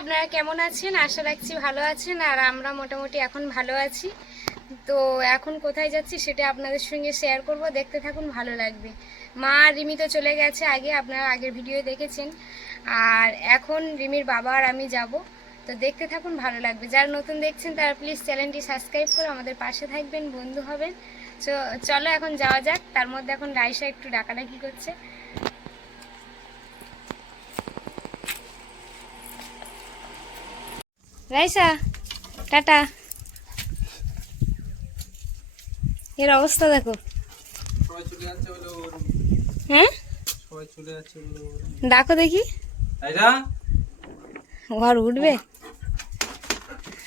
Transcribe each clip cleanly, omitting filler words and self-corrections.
আপনারা কেমন আছেন? আশা রাখছি ভালো আছেন। আর আমরা মোটামুটি এখন ভালো আছি। তো এখন কোথায় যাচ্ছি সেটা আপনাদের সঙ্গে শেয়ার করব, দেখতে থাকুন, ভালো লাগবে। মা আর রিমি তো চলে গেছে আগে, আপনারা আগের ভিডিও দেখেছেন। আর এখন রিমির বাবা আর আমি যাব। তো দেখতে থাকুন, ভালো লাগবে। যারা নতুন দেখছেন তারা প্লিজ চ্যানেলটি সাবস্ক্রাইব করে আমাদের পাশে থাকবেন, বন্ধু হবেন। চলো এখন যাওয়া যাক। তার মধ্যে এখন রাইসা একটু ডাকাডাকি করছে। রাইসা টাটা। এর অবস্থা দেখো। হ্যাঁ ডাকো দেখি, ঘর উঠবে।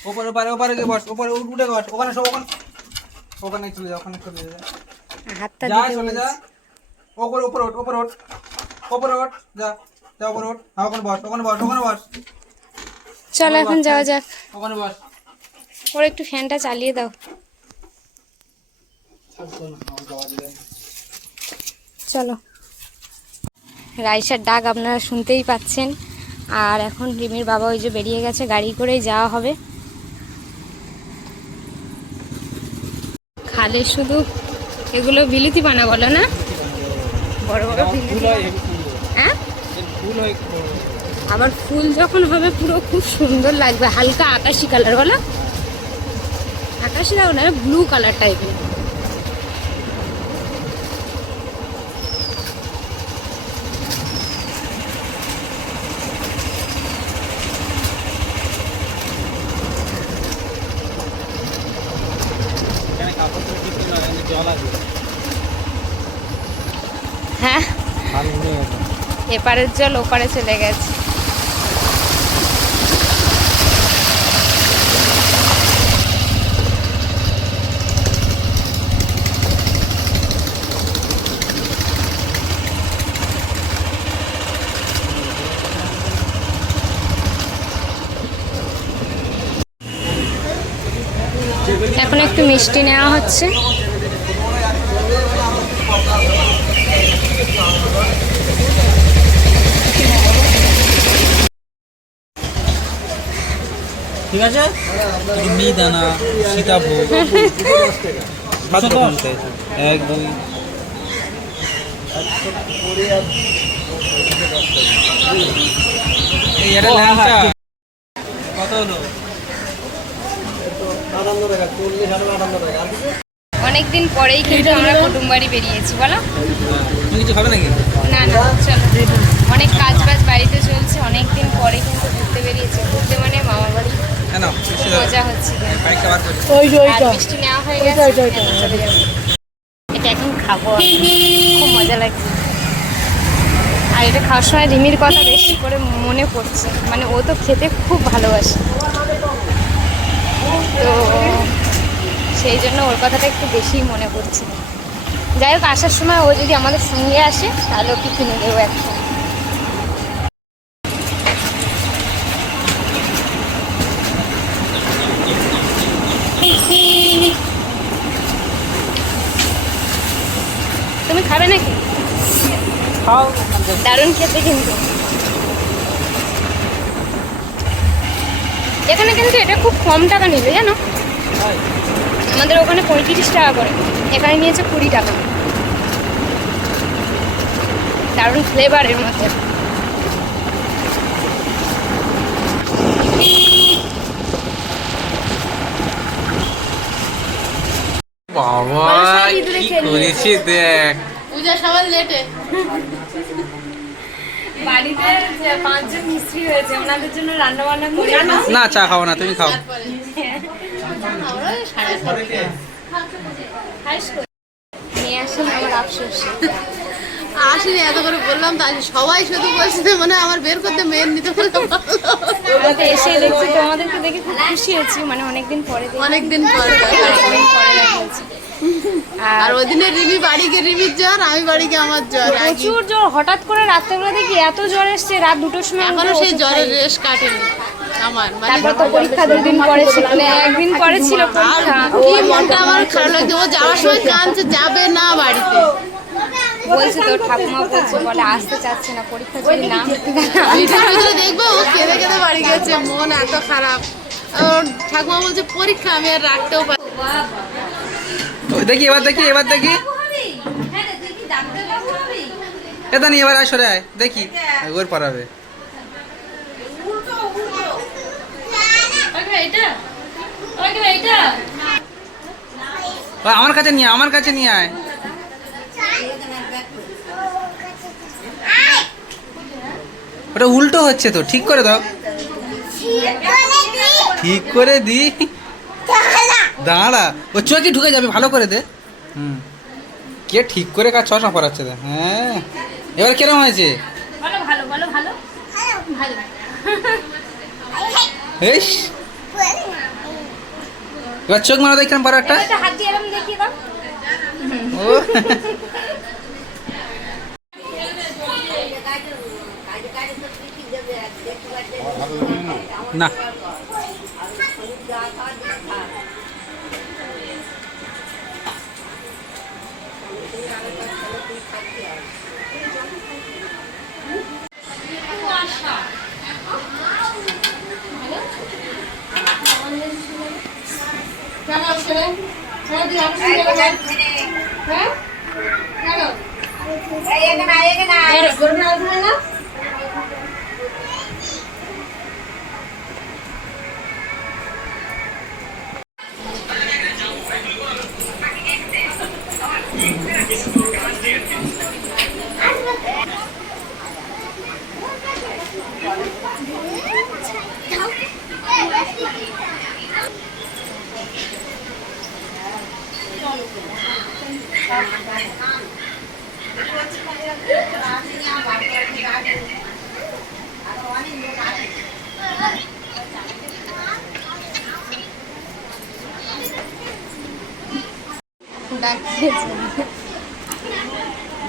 ওপরে ওপরে ওপরে গিয়ে বস, ওপরে উঠে বস, ওখানে সব ওখানে ওখানে চলে যা, ওখানে চলে যা, হাতটা যা দিতে চলে যা। ওপরে ওপরে ওঠ, ওপরে ওঠ, ওপরে ওঠ, যা যা ওপরে ওঠ। হ্যাঁ ওখানে বস, ওখানে বস, ওখানে বস। চলো এখন যাওয়া যাক। ওখানে বস। ওর একটু ফ্যানটা চালিয়ে দাও। চলো, রাইসার ডাক আপনারা শুনতেই পাচ্ছেন। আর এখন রিমির বাবা ওই যে বেরিয়ে গেছে, গাড়ি করেই যাওয়া হবে। খালে শুধু এগুলো বিলিতি পানা বলো না, বড় বড় বিলিতি। হ্যাঁ, আবার ফুল যখন হবে পুরো খুব সুন্দর লাগবে, হালকা আকাশি কালার বলো, আকাশি দাও না, ব্লু কালার টাইপের। হ্যাঁ, এপারের জল ওপারে চলে গেছে। এখন একটু মিষ্টি নেওয়া হচ্ছে। ঠিক আছে, মিহিদানা, সীতাভোগ, এক দুই কত হলো? অনেকদিন পরেই কিন্তু আমরা কুটুম বাড়ি বেরিয়েছি বলো। তুমি কিছু খাবে নাকি? না না, চলো। অনেক কাজ বাজ বাড়িতে চলছে, অনেকদিন পরে কিন্তু ঘুরতে বেরিয়েছি। ঘুরতে মানে মামার বাড়ি। খুব মজা হচ্ছে। আর মিষ্টি নেওয়া হয়ে গেছে, এখন চলে যাবো। এটা এখন খাবো, খুব মজা লাগছে। আর এটা খাওয়ার সময় রিমির কথা বেশি করে মনে পড়ছে, মানে ও তো খেতে খুব ভালোবাসে, তো সেই জন্য ওর কথাটা একটু বেশিই মনে পড়ছে। যাই হোক, আসার সময় ও যদি আমাদের সঙ্গে আসে তাহলে ওকে কিনে দেবো একটা। তুমি খাবে নাকি? খাও, দারুণ খেতে কিন্তু। এখানে কিন্তু এটা খুব কম টাকা নিবে জানো, আমাদের ওখানে 35 টাকা করে, এখানে নিয়েছে 20 টাকা। দারুণ ফ্লেভারের মধ্যে। বাবা কি করেছি দেখ। পূজা সবার লেটে বাড়িতে 5 জন মিস্ত্রি হয়েছে, ওনাদের জন্য রান্না বান্না করে না চা খাবো না, তুমি খাও। নিয়ে আসেন, আমার আফসোস। আসেনি, এত করে বললাম তো সবাই শুধু বলছে মানে আমার বের করতে মেয়ের নিতে বললাম। এসে দেখছি তোমাদেরকে দেখে খুব খুশি হয়েছি, মানে অনেকদিন পরে অনেকদিন পরে দেখা হয়েছে। আর ওই দিনে রিমি বাড়ি গিয়ে রিমির জ্বর, আমি বাড়ি গিয়ে আমার জ্বর, প্রচুর জ্বর। হঠাৎ করে রাত্রেবেলা দেখি এত জ্বর এসছে, রাত 2টোর সময়। এখনো সেই জ্বরের রেশ কাটেনি আমার। তারপর তো পরীক্ষা 2 দিন পরে ছিল, একদিন পরে ছিল পরীক্ষা। কি মনটা আমার খারাপ লাগছে, ও যাওয়ার সময় কাঁদছে যাবে না বাড়িতে। বলছে তোর ঠাকুমা বলছে বলে আসতে চাচ্ছে না, পরীক্ষা যদি না হতে দেয় ভিডিওর ভিতরে দেখবো ও কেঁদে কেঁদে বাড়ি গেছে, মন এত খারাপ। ওর ঠাকুমা বলছে পরীক্ষা, আমি আর রাখতেও পারি। দেখি এবার দেখি এটা নিয়ে এবার আসরে আয় দেখি ওর পড়াবে। আমার কাছে নিয়ে আয়। ওটা উল্টো হচ্ছে তো, ঠিক করে দাও। ঠিক করে দি, দাঁড়া ও চোখে ঢুকে যাবে, ভালো করে দে। কে ঠিক করে কাজ চশমা পড়াচ্ছে? হ্যাঁ এবার কিরম হয়েছে? এবার চোখ মারা দেখলাম পড়াটা। ও না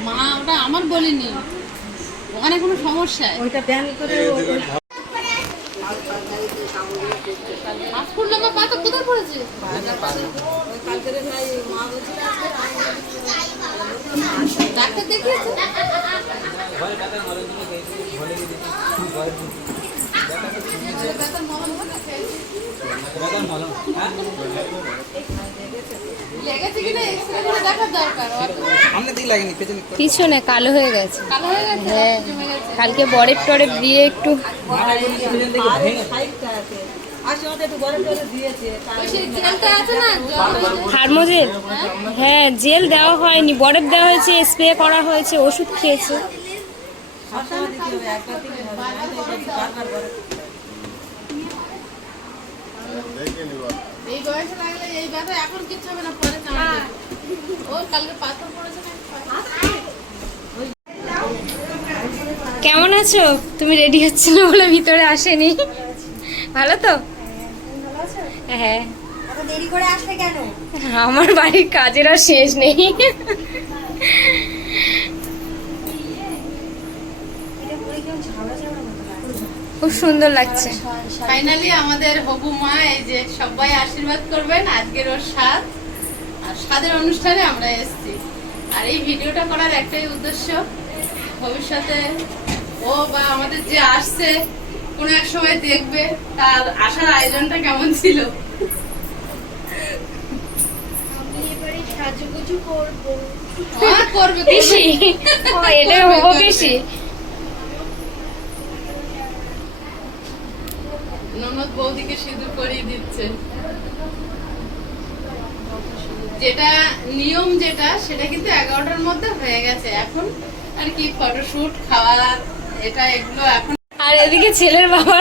মা ওটা আমার বলিনি, ওখানে কোনো সমস্যা। ওইটা ব্যান করে পাসপোর্ট নাম্বার পাতা কোথায় পড়েছে? ডাক্তার দেখিয়েছে? লেগেছে কিনা এক্সরে করে দেখার দরকার। সামনে দিকে লাগেনি, পেছনে পিছনে কালো হয়ে গেছে। কালো হয়ে গেছে, হ্যাঁ জমে গেছে। কালকে বরফ টরেফ দিয়ে একটু ওই সেই জেলটা আছে না, থার্মোজেল, হ্যাঁ জেল দেওয়া হয়নি, বরফ দেওয়া হয়েছে, স্প্রে করা হয়েছে, ওষুধ খেয়েছে। এই বয়সে লাগলে এই ব্যথা এখন কিচ্ছু হবে না, পরে চালাবে। ও কালকে পাথর পড়েছে না। কেমন আছো? তুমি রেডি হচ্ছিল বলে ভিতরে আসেনি। ভালো তো? হ্যাঁ। দেরি করে আসলে কেন? আমার বাড়ির কাজের আর শেষ নেই। খুব সুন্দর লাগছে। ফাইনালি আমাদের হবু মা, এই যে সবাই আশীর্বাদ করবেন। আজকের ওর স্বাদ, আর স্বাদের অনুষ্ঠানে আমরা এসেছি। আর এই ভিডিওটা করার একটাই উদ্দেশ্য, ভবিষ্যতে ও বা আমাদের যে আসছে কোনো এক সময় দেখবে তার আসার আয়োজনটা কেমন ছিল। হ্যাঁ, করবে বেশি এটাই হবো বেশি। ননদ বৌদিকে সিঁদুর করিয়ে দিচ্ছে। যেটা নিয়ম, যেটা সেটা কিন্তু 11টার মধ্যে হয়ে গেছে। এখন আর কি ফটোশুট, খাওয়া, এটা এগুলো এখন। আর এদিকে ছেলের বাবা,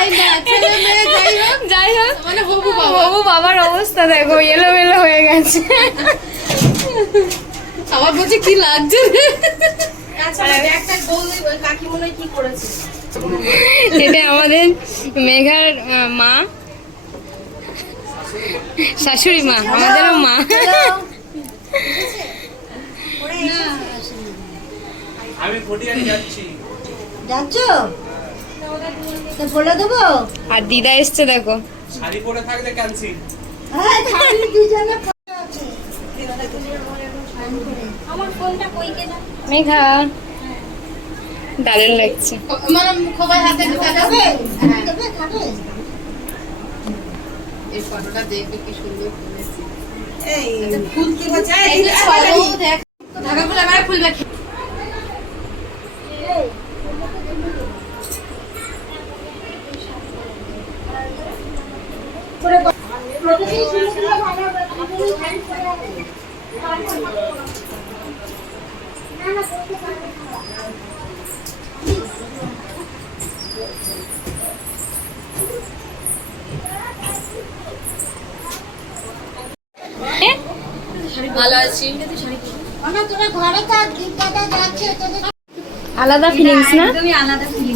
এই না, ছেলে মেয়ে যাই হোক মানে হবু বাবা। বাবু বাবার অবস্থা দেখো, এলোমেলো হয়ে গেছে। আবার বলছে কি লাগছে রে। এটা আমাদের মেঘার মা, শাশুড়ি মা, আমাদেরও মা। আমি ফটিয়ানি যাচ্ছি। যাচ্ছ? বলে দেবো? আর দিদা এসছে দেখো। শাড়ি পরে থাকলে ক্যান্সেল। হ্যাঁ, দুজনে আমার ফোনটা কই গেল? মেঘা দারুণ লাগছে। আমার খোবার হাতে একটু দেখাবে? দেবে খাবে? এই ফটোটা দেখবে কি সুন্দর তুলেছি। এই ফুল কি হচ্ছে? এই যে ছবি দেখ। ঢাকাগুলো এবারে খুলবে। ভালো আছি। আমার তোরা ঘরে থাক, দিদাদা যাচ্ছে তোদের আলাদা ফিলিংস না? একদমই আলাদা ফিলিং।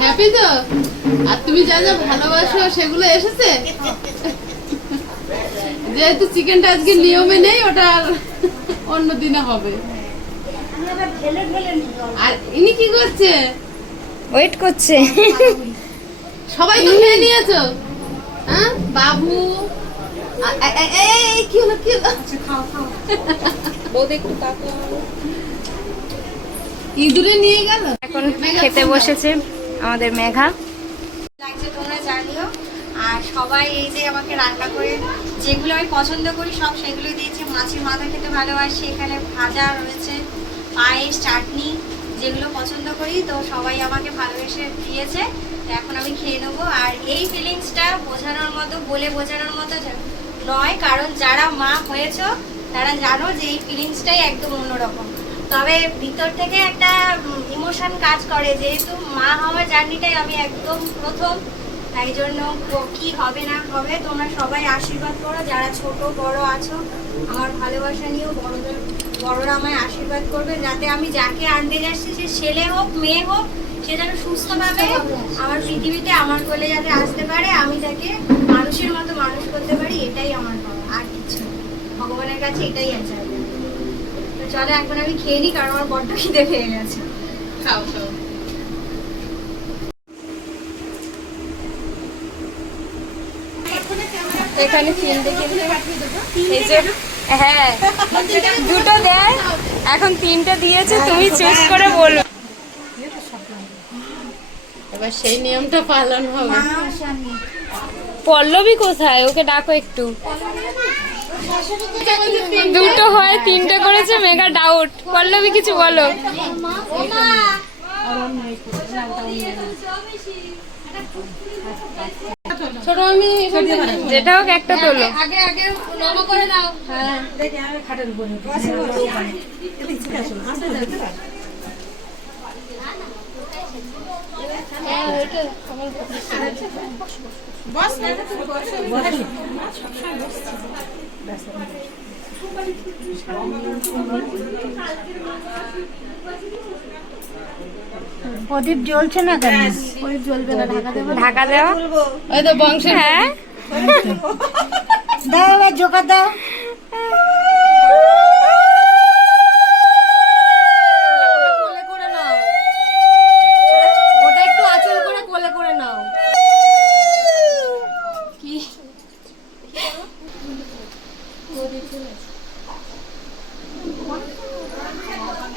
হ্যাপি তো? আর তুমি যা যা ভালোবাসো সেগুলো এসেছে? যেহেতু চিকেনটা আজকে নিয়মে নেই, ওটা অন্য দিনে হবে। আমি আবার ঢেলে ঢেলে নিই। আর ইনি কি করছে? ওয়েট করছে। সবাই তো খেয়ে নিয়েছো? হ্যাঁ বাবু এই কি হলো কি হলো? খাও খাও। ইঁদুরে নিয়ে গেল। এখন খেতে বসেছে আমাদের মেঘা। লাগছে তোমরা জানিও। আর সবাই এই যে আমাকে রান্না করে যেগুলো আমি পছন্দ করি সব সেগুলো দিয়েছে। মাছের মাথা খেতে ভালোবাসি, এখানে ভাজা রয়েছে, পায়েস, চাটনি, যেগুলো পছন্দ করি। তো সবাই আমাকে ভালোবেসে দিয়েছে। তো এখন আমি খেয়ে নেবো। আর এই ফিলিংসটা বোঝানোর মতো, বলে বোঝানোর মতো নয়, কারণ যারা মা হয়েছো তারা জানো যে এই ফিলিংসটাই একদম অন্যরকম। তবে ভিতর থেকে একটা ইমোশন কাজ করে, যেহেতু মা হওয়ার জার্নিটাই আমি একদম প্রথম, তাই জন্য কি হবে না হবে তোমরা সবাই আশীর্বাদ করো। যারা ছোট বড় আছো আমার ভালোবাসা নিয়েও বড়রা আমায় আশীর্বাদ করবে, যাতে আমি যাকে আনতে যাচ্ছি সে ছেলে হোক মেয়ে হোক সে যেন সুস্থভাবে আমার পৃথিবীতে আমার কোলে যাতে আসতে পারে, আমি তাকে মানুষের মতো মানুষ করতে পারি, এটাই আমার ভালো। আর কিছু না। ভগবানের কাছে এটাই আছে। তো চলো এখন আমি খেয়ে নিই, কারণ আমার বড্ড খিদে পেয়ে গেছে। খাও খাও। এখানে তিনটে কিন্তু এই যে হ্যাঁ দুটো দেয়, এখন তিনটে দিয়েছে, তুমি চুজ করে বলো। এবার সেই নিয়মটা পালন হবে। পল্লবী কোথায়? ওকে ডাকো একটু। দুটো হয় তিনটে করেছে, মেগা ডাউট। পল্লবী কিছু বলো। ছোট আমি যেটা হোক একটা তোলো। আগে আগে নরম করে দাও। হ্যাঁ দেখি আমি খাটের উপরে এদিকে চলে আসো আসতে যেতে পার বস না প্রদীপ জ্বলছে না কেন? ঢাকা দেওয়া। ওই তো বংশের হ্যাঁ দাও এবার জোকা দাও। কোলে করে নাও, ওটা একটু আঁচল করে কোলে করে নাও। কি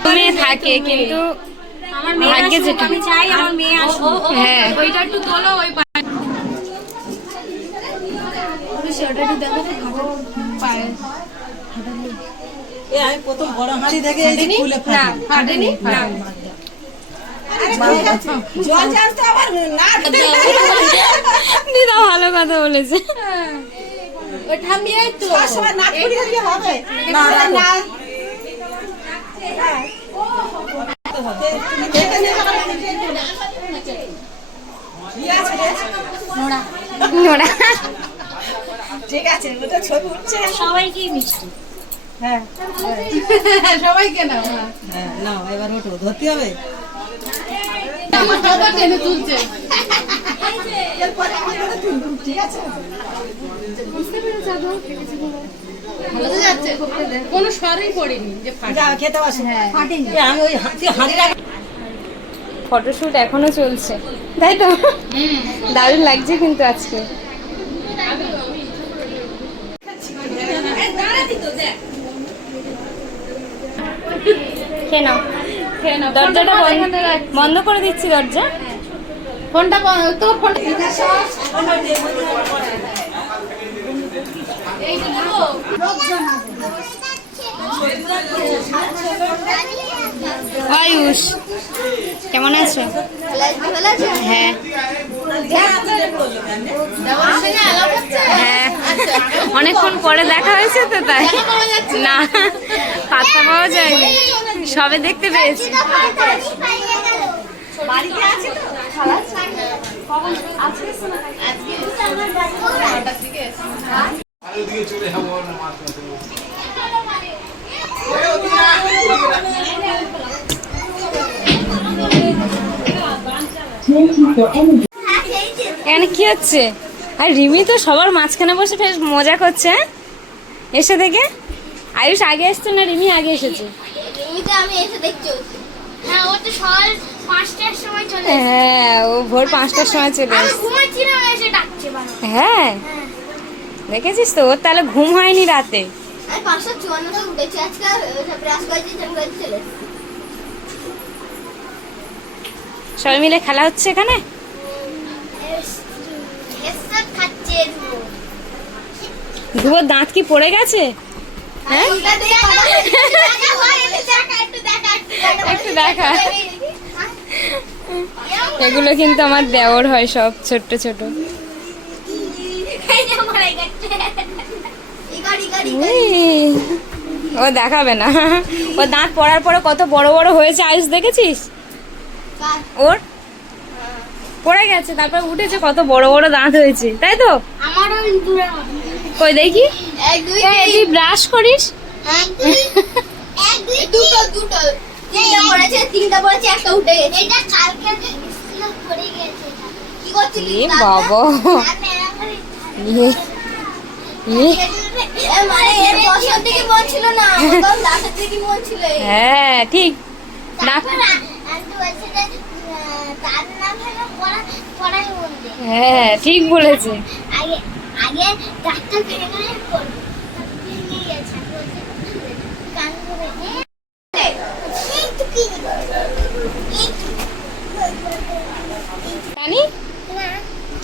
তুমি থাকে কিন্তু আমার মেয়ে ভাগ্যে আসুক, যেটা। আমি চাই আমার মেয়ে আসুক। হ্যাঁ ওইটা একটু তোলো। ওই আমি প্রথম বড় হাঁড়ি দেখে এই যে খুলে না ফাটি ফাটেনি না। জল জানতো আবার না দিদা ভালো কথা বলেছে। ওই থামিয়ে তো সবাই নাক ফুলি দিলে হবে না না নোরা ঠিক আছে ওটা ছবি উঠছে সবাইকেই মিষ্টি। হ্যাঁ সবাইকে নাও। হ্যাঁ নাও এবার ওঠো ধরতে হবে আমার বাবা টেনে তুলছে। এরপরে আমাদের তুলবো ঠিক আছে ভালো তো যাচ্ছে, কোনো স্বরই পড়েনি যে ফাটে। যাও খেতে বসো ফাটেনি আমি ওই হাঁড়িটা ফটোশুট এখনো চলছে, তাই তো? দারুণ লাগছে কিন্তু আজকে। খেয়ে নাও। খেয়ে নাও। দরজাটা ফোনটা বন্ধ এখানে রাখ। বন্ধ করে দিচ্ছি দরজা। ফোনটা তোর ফোনটা এই যে নেবো। আয়ুষ কেমন আছো? হ্যাঁ দেওয়ার সঙ্গে আলাপ হচ্ছে? হ্যাঁ অনেকক্ষণ পরে দেখা হয়েছে তো তাই না পাত্তা পাওয়া যায়নি, সবে দেখতে পেয়েছি। আজকে 9টার দিকে এসে। এখানে কি হচ্ছে? আর রিমি তো সবার মাঝখানে বসে বেশ মজা করছে। হ্যাঁ এসে থেকে আয়ুষ আগে এসছে না রিমি আগে এসেছে? আমি এসে দেখছি। হ্যাঁ ও তো সকাল 5টার সময় চলে এসেছে। হ্যাঁ ও ভোর 5টার সময় চলে আমি এসছে। ঘুমাচ্ছিলাম এসে ডাকছে বাবা। হ্যাঁ দেখেছিস তো, ওর তাহলে ঘুম হয়নি রাতে। আমি 5:54 উঠেছি আজকে, ব্রাশ করেছি চান করে চলে এসেছি। সবাই মিলে খেলা হচ্ছে এখানে। এসব খাচ্ছে ধুবোর দাঁত কি পড়ে গেছে? হ্যাঁ একটু দেখা। এগুলো কিন্তু আমার দেওর হয় সব ছোট্ট ছোট। এই, ও দেখাবে না। ও দাঁত পড়ার পরে কত বড় বড় হয়েছে আয়ুষ দেখেছিস? ওর পড়ে গেছে তারপর উঠেছে, কত বড় বড় দাঁত হয়েছে তাই তো? আমারও ইঁদুরের মতো। কই দেখি। 1 2 তুই ব্রাশ করিস? 1 2 দুটো তিনটা পড়েছে, তিনটা পড়েছে, একটা উঠে গেছে। এটা কালকে স্কুলে পড়ে গেছে। কি করছিস? এ বাবা মানে এর বছর থেকে মন ছিল না, ওর দাঁতের থেকে মন ছিল। হ্যাঁ ঠিক না। তার নাম হলো পড়াই মন দে। হ্যাঁ ঠিক বলেছে। আগে আগে ডাক্তার ভেঙে গেলে পড়বো, ভেঙে গেছে কান ধরে কানি না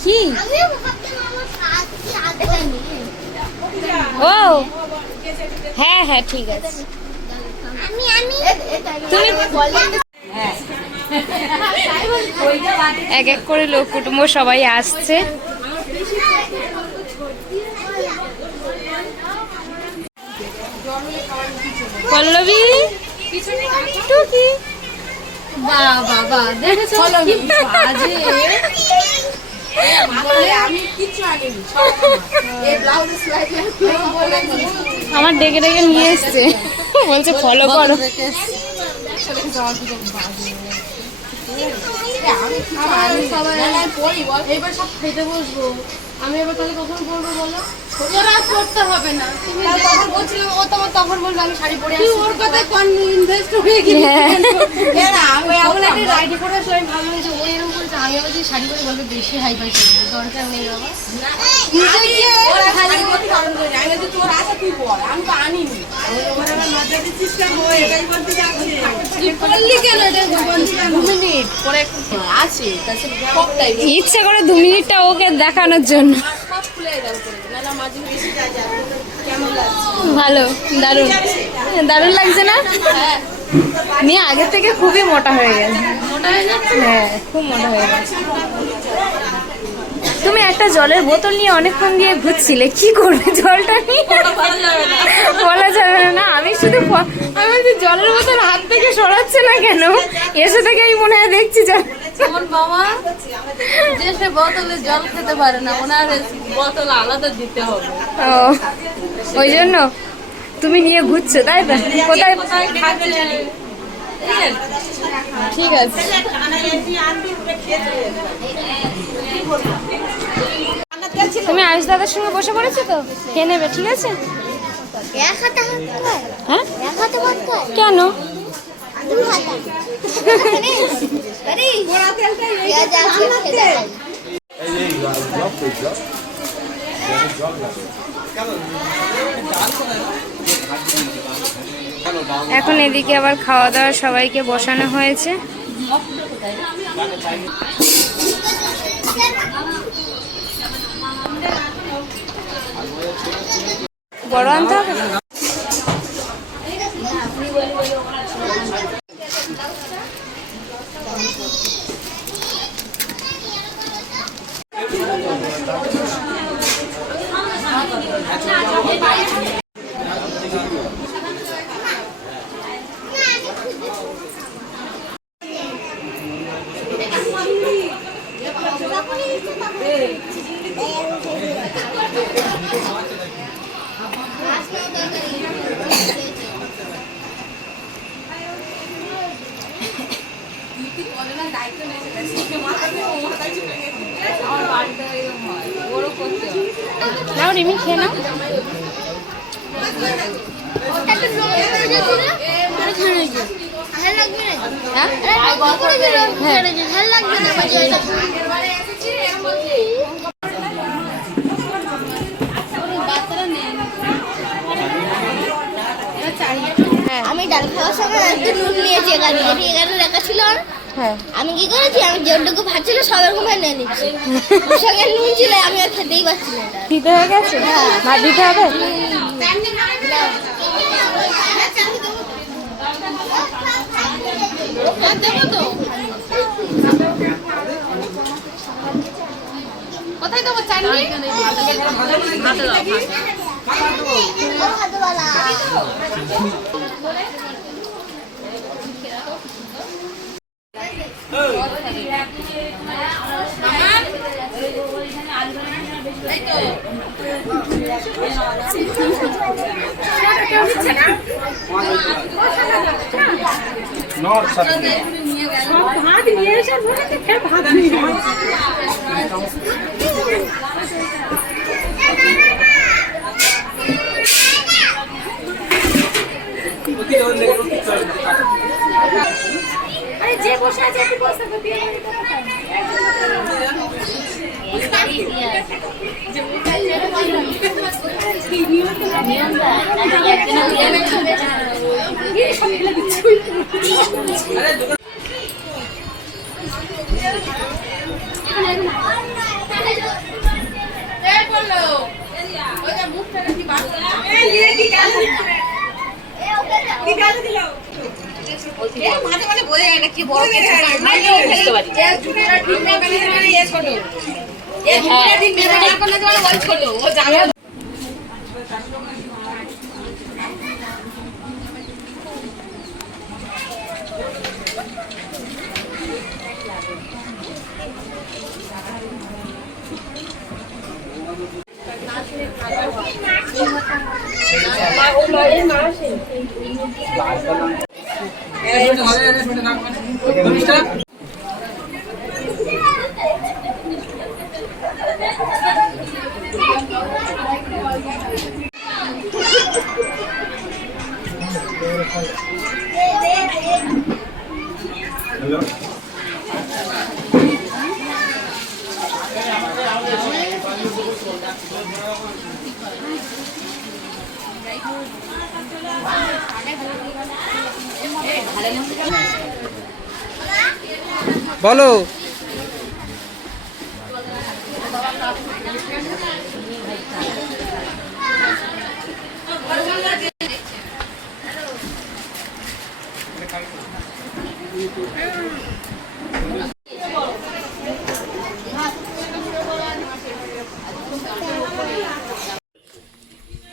কি? আমিও ভাবতাম আমার সাথে ও হ্যাঁ হ্যাঁ ঠিক আছে। আমি তুমি এক এক করে লোক কুটুম্ব সবাই আসছে। পল্লবী টুকি বাবা দেখেছো কি বাজে। আমি কিছু আনিনি, এই ব্লাউজ সেলাই আমার ডেকে ডেকে নিয়ে এসছে, বলছে ফলো করো। এবার সব খেতে বসবো আমি, এবার তাহলে কখন পরবো বলো? ওরা পড়তে হবে না, তুমি তখন বলছিলাম, ও তোমার তখন বললো আমি শাড়ি পরে আসছি, ওর কথা কোন ইনভেস্ট হয়ে গেল। আমি এমন একটা রাইডি করে আসলে আমি ভাবলাম যে ও এরকম করেছে, আমি আবার যে শাড়ি পরে বলবে বেশি হাই ফাই করবে, দরকার নেই বাবা। নিজে গিয়ে ওরা শাড়ি পরে কারণ করে আমি বলছি তোর আশা তুই পর, আমি তো আনিনি। ওরা লজ্জা দিচ্ছিস কেন? এটাই বলতে যাচ্ছে তুই বললি কেন? এটা 2 মিনিট পরে আছে তাছে সব টাইম ইচ্ছা করে 2 মিনিটটা ওকে দেখানোর জন্য। সব খুলে দাও করে না না মাঝে বেশি যা যা কেমন লাগছে? ভালো, দারুণ দারুণ লাগছে না? হ্যাঁ মেয়ে আগে থেকে খুবই মোটা হয়ে গেছে। মোটা হয়ে যাচ্ছে। হ্যাঁ খুব মোটা হয়ে গেছে। তুমি একটা জলের বোতল নিয়ে অনেকক্ষণ দিয়ে ঘুরছিলে, কি করবে জলটা নিয়ে? বলা যাবে না। আমি শুধু আমি বলছি জলের বোতল হাত থেকে সরাচ্ছে না কেন, এসে থেকে আমি মনে হয় দেখছি জল। আমার বাবা যে সে বোতলে জল খেতে পারে না, ওনার বোতল আলাদা দিতে হবে। ও ওই জন্য তুমি নিয়ে ঘুরছো তাই তো? কোথায় কোথায় খাচ্ছে? ঠিক আছে। তুমি আয়ুষ দাদার সঙ্গে বসে পড়েছো তো, খেয়ে নেবে ঠিক আছে? এক হাতে হাত কর, হ্যাঁ এক হাতে হাত কর, কেন? 2 হাতে। আরে বড় তেলটা এই যা খেতে দেয়। এখন এদিকে আবার খাওয়া দাওয়া সবাইকে বসানো হয়েছে। বড় আনতে হবে। নাও রিমি খেয়ে নাও। আমি ডাল খাওয়ার সময় একটু নুন নিয়েছি, এখানে লেখা ছিল। হ্যাঁ আমি কি করেছি, আমি যেটুকু ভাত ছিল সবার ঘুমায় নিয়ে নিচ্ছি। ওর সঙ্গে নুন ছিল, আমি আর খেতেই পারছি না। দিতে হয়ে গেছে, ভাত দিতে হবে। কোথায় দেবো চাটনি? ভাত নিয়ে এসে ফের ভাত নিয়ে যে বসে আছে একটু বসে দিয়ে বলো।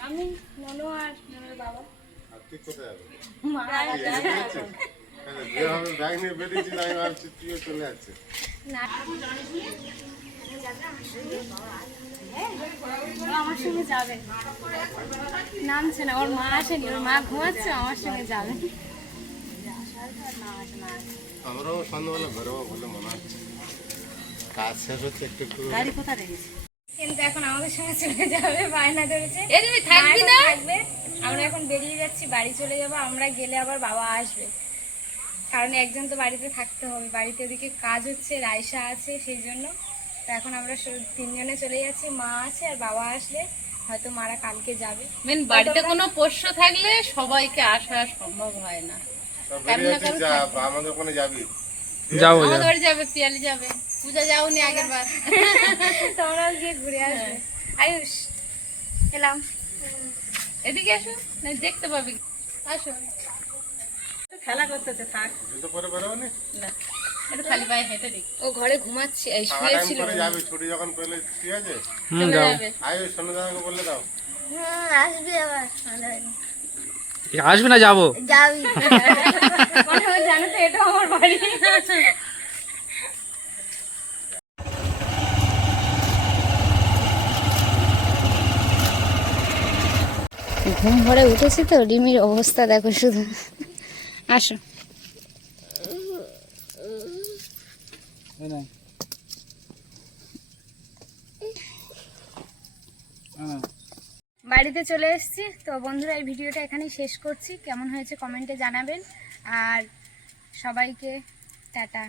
আমি ননু আর ননুর বাবা। ব্যাগ নিয়ে বেরিয়েছিল, আমি ভাবছি তুইও চলে যাচ্ছে। আমার সঙ্গে যাবে, নামছে না, ওর মা আসেনি, ওর মা ঘুমাচ্ছে, আমার সঙ্গে যাবে। আমরাও সন্ধ্যাবেলা বেরোবো বলে মনে হচ্ছে, কাজ শেষ হচ্ছে একটু একটু। গাড়ি কোথায় রেখেছি? কিন্তু এখন আমাদের সঙ্গে চলে যাবে, বায়না ধরেছে থাকবি না? থাকবে। আমরা এখন বেরিয়ে যাচ্ছি, বাড়ি চলে যাবো। আমরা গেলে আবার বাবা আসবে, কারণ একজন তো বাড়িতে থাকতে হবে, বাড়িতে ওদিকে কাজ হচ্ছে, রায়সা আছে, সেই জন্য। তো এখন আমরা তিনজনে চলে যাচ্ছি, মা আছে আর বাবা আসলে হয়তো মারা কালকে যাবে। মেন বাড়িতে কোনো পোষ্য থাকলে সবাইকে আসা সম্ভব হয় না। কারণ না কারণ থাকবে। আমাদের ওখানে যাবি যাবো আমাদের বাড়ি যাবে, পিয়ালি যাবে, পূজা যাওনি আগের বার। তোমরাও গিয়ে ঘুরে আসবে। আয়ুষ এলাম। এদিকে এসো, না দেখতে পাবি। আসো খেলা করতেছে থাক। জুতো পরে বেরোবনি না, একটু খালি পায়ে হেঁটে দেখি। ও ঘরে ঘুমাচ্ছে, এই টাইম শুয়েছিল। করে যাবি ছুটি যখন পেলে, ঠিক আছে? চলে যাবে। আয় ওই সোনুদাকে বললে দাও। আসবি আবার ভালো হয়নি। আসবি না যাবো? যাবি মনে হয় জানো তো এটা আমার বাড়ি। ঘুম ভরে উঠেছি তো, রিমির অবস্থা দেখো শুধু। আসো। বাড়িতে চলে এসেছি তো বন্ধুরা, এই ভিডিওটা এখানেই শেষ করছি। কেমন হয়েছে কমেন্টে জানাবেন, আর সবাইকে টাটা।